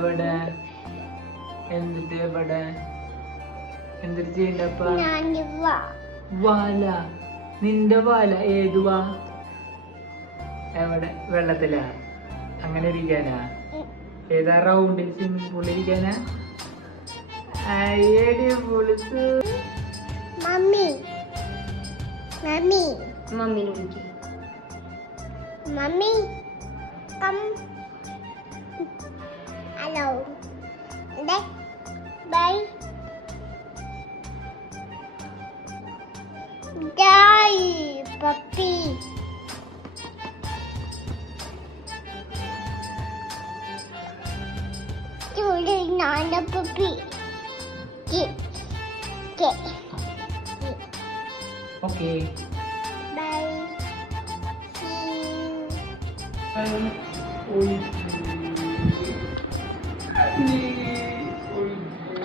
എവിടെ എന്നിട്ട് എവിടെ എന്തിട്ട് ചെയ്യണ്ടപ്പ വാല നിന്റെ വാല ഏത് വാ എവിടെ വെള്ളത്തിലാ അങ്ങനെ ഇരിക്കാനാ ഏതാ റൗണ്ടിൽ സ്വിമ്മിംഗ് പൂളിൽ ഇരിക്കാനാ അയ്യടി പൊളിച്ച് മമ്മി മമ്മി മമ്മീനെ വിളിക്കും. മമ്മി കം ഹലോ ബൈ ഡൈ പപ്പി ഇവിടെ നാന പപ്പി ഓക്കേ ബൈ ഓയ്